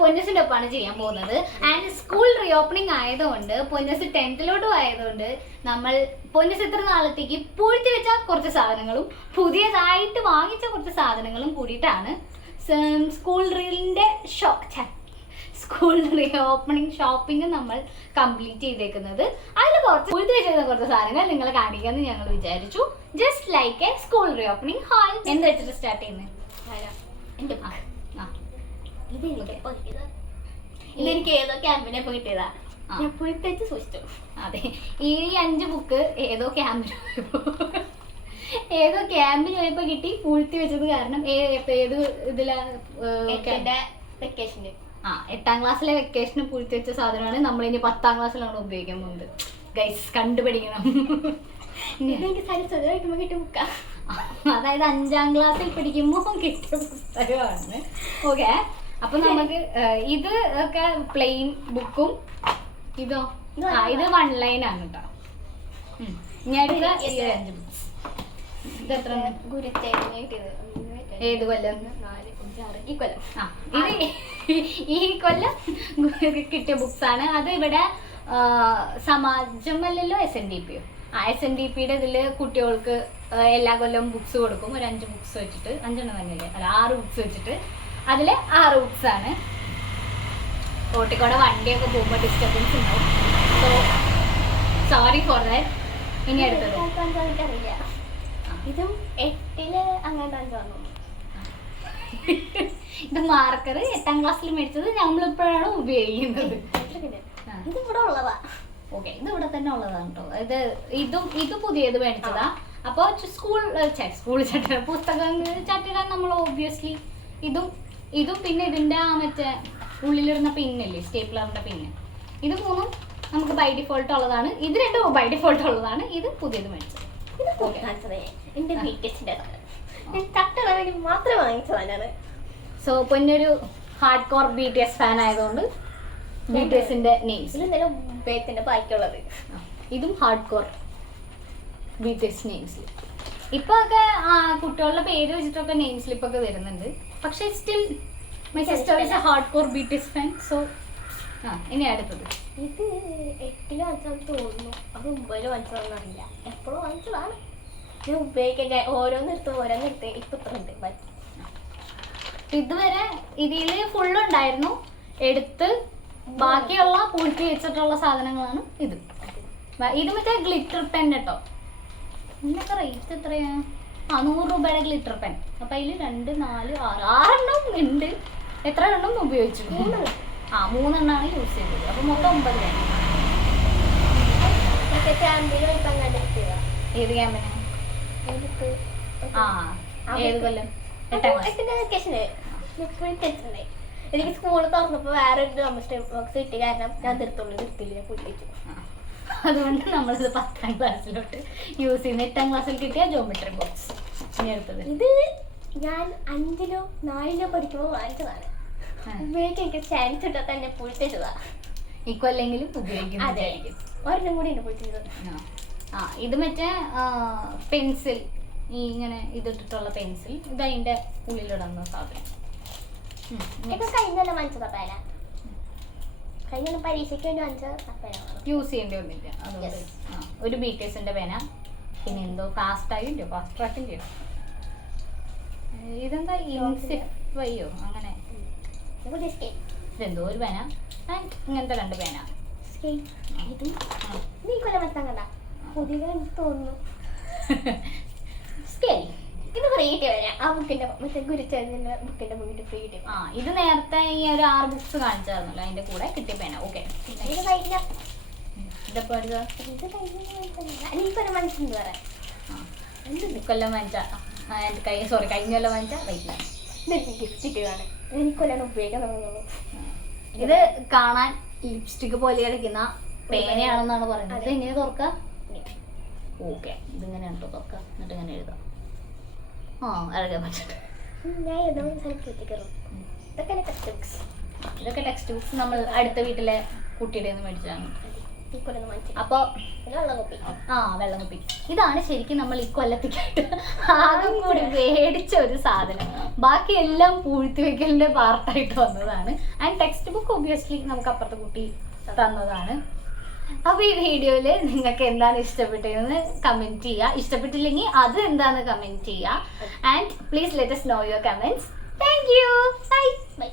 പൊന്നസിന്റെ ഒപ്പമാണ് ചെയ്യാൻ പോകുന്നത്. ആൻഡ് സ്കൂൾ റീ ഓപ്പണിംഗ് ആയതുകൊണ്ട് പൊന്നസ് 10th ആയതുകൊണ്ട് നമ്മൾ പൊന്നസ് ഇത്ര നാളത്തേക്ക് പൂഴ്ത്തി വെച്ച കുറച്ച് സാധനങ്ങളും പുതിയതായിട്ട് വാങ്ങിച്ച കുറച്ച് സാധനങ്ങളും കൂടിയിട്ടാണ് സ്കൂൾ റീ ഓപ്പണിംഗ് ഷോപ്പിംഗ് നമ്മൾ കംപ്ലീറ്റ് ചെയ്തേക്കുന്നത്. അതിൽ കുറച്ച് പൂഴ്ത്തി വെച്ചിരുന്ന കുറച്ച് സാധനങ്ങൾ നിങ്ങളെ കാണിക്കാമെന്ന് ഞങ്ങൾ വിചാരിച്ചു. Just like A school re opening hall. എന്ത് വെച്ചിട്ട് സ്റ്റാർട്ട് ചെയ്യുന്നത്? ഇതെനിക്ക് ഏതോ ക്യാമ്പിനെ പോയി കിട്ടിയതാ. ഞാൻ പുഴുത്തേച്ച് സൂക്ഷിച്ചു. അതെ, ഈ 5 ബുക്ക് ഏതോ ക്യാമ്പിന് പോയപ്പോ കിട്ടി. പൂഴ്ത്തി വെച്ചത് കാരണം ഏത് ഇതിലാ? വെക്കേഷന്. 8ാം ക്ലാസ്സിലെ വെക്കേഷന് പൂഴ്ത്തി വെച്ച സാധനമാണ് നമ്മൾ ഇനി 10ാം ക്ലാസ്സിലാണ് ഉപയോഗിക്കാൻ പോകുന്നത്. ഗൈസ് കണ്ടുപിടിക്കണം. കിട്ടിയ ബുക്കാ. അതായത് 5ാം ക്ലാസ്സിൽ പഠിക്കുമ്പോൾ കിട്ടിയ പുസ്തകമാണ്. ഓക്കെ, അപ്പൊ നമുക്ക് ഇത് ഒക്കെ പ്ലെയിൻ ബുക്കും ഇത് 1 ലൈൻ ആണ് കേട്ടോ. ഞാൻ ഇത് എത്ര? ഏത് കൊല്ലം? ഈ കൊല്ലം കിട്ടിയ ബുക്സ് ആണ്. അത് ഇവിടെ സമാജമല്ലല്ലോ, SNDPയോ? SNDPയുടെ ഇതില് കുട്ടികൾക്ക് എല്ലാ കൊല്ലം ബുക്സ് കൊടുക്കും. ഒരു 5 ബുക്സ് വെച്ചിട്ട്, 5 തന്നെയല്ലേ, അല്ല 6 ബുക്സ് വെച്ചിട്ട്. അതില് 6 ബുക്സ് ആണ്. റോട്ടിക്കൂടെ വണ്ടിയൊക്കെ പോകുമ്പോൾ ഡിസ്റ്റർബൻസ് ഉണ്ടാവും. So sorry for that. ഇനി അടുത്തത് ഇതും 8ല് അങ്ങോട്ടാണ്. ഇത് മാർക്കർ 8ാം ക്ലാസ്സിൽ മേടിച്ചത് നമ്മളിപ്പോഴാണ് ഉപയോഗിക്കുന്നത്. ഇത് ഇവിടെ ഉള്ളതാ. ഓക്കെ, ഇത് ഇവിടെ തന്നെ ഉള്ളതാണ് കേട്ടോ. ഇത് പുതിയത് മേടിച്ചതാ. അപ്പോൾ സ്കൂൾ പുസ്തകം ചട്ടിടാൻ നമ്മൾ ഓബ്വിയസ്ലി ഇതും പിന്നെ ഇതിന്റെ മറ്റേ ഉള്ളിലിടുന്ന പിന്നില്ലേ, സ്റ്റേപ്ലറിന്റെ പിന്ന്, ഇത് 3ഉം നമുക്ക് ബൈ ഡിഫോൾട്ട് ഉള്ളതാണ്. ഇത് 2 ബൈ ഡിഫോൾട്ട് ഉള്ളതാണ്. ഇത് പുതിയത് മേടിച്ചത്. എന്റെ BTSന്റെ ചട്ടിടാൻ വേണ്ടി മാത്രം വാങ്ങിച്ചതാണ്. സോ പൊന്നൊരു ഹാർഡ് കോർ BTS ഫാൻ ആയതുകൊണ്ട് BTSന്റെ നെയിംസ് ഉപയോഗത്തിന്റെ ബാക്കിയുള്ളത്. ഇതും ഹാർഡ് കോർ BTS നെയിംസ്. ഇപ്പൊ ഒക്കെ കുട്ടികളുടെ പേര് വെച്ചിട്ടൊക്കെ നെയിം സ്ലിപ്പ് ഒക്കെ വരുന്നുണ്ട്. പക്ഷെ still my sister is A hard core BTS fan. So ഇനി അടുത്തത് ഇത് 8ല് വാങ്ങിച്ചാൽ തോന്നുന്നു. അത് 9ല് വാങ്ങിച്ചതാണെന്ന് അറിയില്ല. എപ്പോഴും വാങ്ങിച്ചതാണ്. ഞാൻ ഉപയോഗിക്കാൻ ഓരോന്നെടുത്ത് ഇപ്പൊ ഇത്ര ഉണ്ട്. ഇതുവരെ ഇതില് ഫുള്ളുണ്ടായിരുന്നു. എടുത്ത് ബാക്കിയുള്ള പൂഴ്ത്തി വെച്ചിട്ടുള്ള സാധനങ്ങളാണ് ഇത്. മറ്റേ ഗ്ലിറ്റർ പെൻ കേട്ടോ. ഇതിനൊക്കെ റേറ്റ് എത്രയാ? 100 രൂപയുടെ ഗ്ലിറ്റർ പെൻ. അപ്പൊ അതിൽ 2, 4, 6 എണ്ണം ഉണ്ട്. എത്ര എണ്ണം ഉപയോഗിച്ചു? 3 എണ്ണമാണ് യൂസ് ചെയ്തത്. അപ്പൊ മൊത്തം 9 വേണം. ഏത് ക്യാമ്പിന്? ഏത് കൊല്ലം? 8ാം വെക്കേഷന്. എനിക്ക് സ്കൂൾ തുറന്നപ്പോ വേറെ ഒരു ബോക്സ് കിട്ടിയ കാരണം ഞാൻ നിർത്തില്ല, പൊട്ടിച്ചു. അതുകൊണ്ട് നമ്മളിത് 10ാം ക്ലാസ്സിലോട്ട് യൂസ് ചെയ്യുന്ന 8ാം ക്ലാസ്സിൽ കിട്ടിയ ജോമെട്രി ബോക്സ്. ഇനി അടുത്തത് ഇത് ഞാൻ 5ലോ 4ലോ പഠിക്കുമ്പോൾ വാങ്ങിച്ചതാണ്. ഉപയോഗിക്കാൻ എനിക്ക് ചാൻസ് ഇട്ടാൽ തന്നെ പൊട്ടിച്ചതാ. ഇക്കൊല്ലെങ്കിലും ഉപയോഗിക്കുന്നതായിരിക്കും. ഒരെണ്ണം കൂടി ഉണ്ട് പൊട്ടിച്ചത്. ഇത് മറ്റേ പെൻസിൽ, ഇങ്ങനെ ഇതിട്ടിട്ടുള്ള പെൻസിൽ. ഇത് അതിന്റെ ഉള്ളിലിടുന്ന സാധനം. കഴിഞ്ഞ വാങ്ങിച്ചതാ പേന. കഴിഞ്ഞ പരീക്ഷയ്ക്ക് വേണ്ടി വാങ്ങിച്ച പേന യൂസ് ചെയ്യേണ്ടി വന്നില്ല. അതുകൊണ്ട് ഒരു BTSന്റെ പേന. പിന്നെ എന്തോ ഫാസ്ട്രാക്കിന്റെയോ ഇതെന്താ ഇൻസിഫയോ അങ്ങനെ ഇതെന്തോ ഒരു പേന. ഇങ്ങനത്തെ 2 പേന. നീ കൊല്ലം വെച്ചാൽ കണ്ട പുതിയ തോന്നുന്നു. സ്കെയിൽ ഇത് ഫ്രീ കിട്ടിയ ആ ബുക്കിന്റെ മറ്റേ ഗുരുചരിന്റെ ബുക്കിന്റെ ബുക്കിന്റെ ഫ്രീ കിട്ടിയ. ഇത് നേരത്തെ ഈ ഒരു 6 ബുക്സ് കാണിച്ചായിരുന്നല്ലോ, അതിന്റെ കൂടെ കിട്ടിയ പേന. ഓക്കെ, ഇത് കഴിഞ്ഞ ഇതപ്പോ എനിക്കൊരു മനസ്സിന് പറയാം. കൊല്ലം വാങ്ങിച്ച കഴിഞ്ഞ കൊല്ലം വാങ്ങിച്ച റേറ്റിലാണ്. ഗിഫ്റ്റ് കിട്ടിയതാണ്. എനിക്കൊല്ലാണ് ഉപയോഗിക്കാൻ തുടങ്ങുന്നത്. ഇത് കാണാൻ ലിപ്സ്റ്റിക് പോലെ കളിക്കുന്ന പേനയാണെന്നാണ് പറയുന്നത്. ഇത് എങ്ങനെ തുറക്കാം? ഓക്കെ, ഇതിങ്ങനെയാണ് കേട്ടോ തുറക്കാം. എന്നിട്ട് ഇങ്ങനെ എഴുതാം. അറിയാൻ പറ്റും. ഇതൊക്കെ ടെക്സ്റ്റ് ബുക്സ്. നമ്മൾ അടുത്ത വീട്ടിലെ കുട്ടിയുടെ നിന്ന് മേടിച്ചതാണ്. ഇക്കൊല്ലം വാങ്ങിച്ചു. അപ്പോൾ പിന്നെ വെള്ളം കുപ്പി. വെള്ളം കുപ്പി. ഇതാണ് ശരിക്കും നമ്മൾ ഈ കൊല്ലത്തേക്കായിട്ട് ആദ്യം കൂടി മേടിച്ച ഒരു സാധനം. ബാക്കി എല്ലാം പൂഴ്ത്തി വെക്കലിന്റെ പാർട്ടായിട്ട് വന്നതാണ്. ആൻഡ് ടെക്സ്റ്റ് ബുക്ക് ഒബ്വിയസ്ലി നമുക്ക് അപ്പുറത്തെ കുട്ടി തന്നതാണ്. അപ്പോൾ ഈ വീഡിയോയിൽ നിങ്ങൾക്ക് എന്താണ് ഇഷ്ടപ്പെട്ടതെന്ന് കമൻറ്റ് ചെയ്യുക. ഇഷ്ടപ്പെട്ടില്ലെങ്കിൽ അത് എന്താണെന്ന് കമൻറ്റ് ചെയ്യുക. And please let us know your comments. Thank you. Bye. Bye.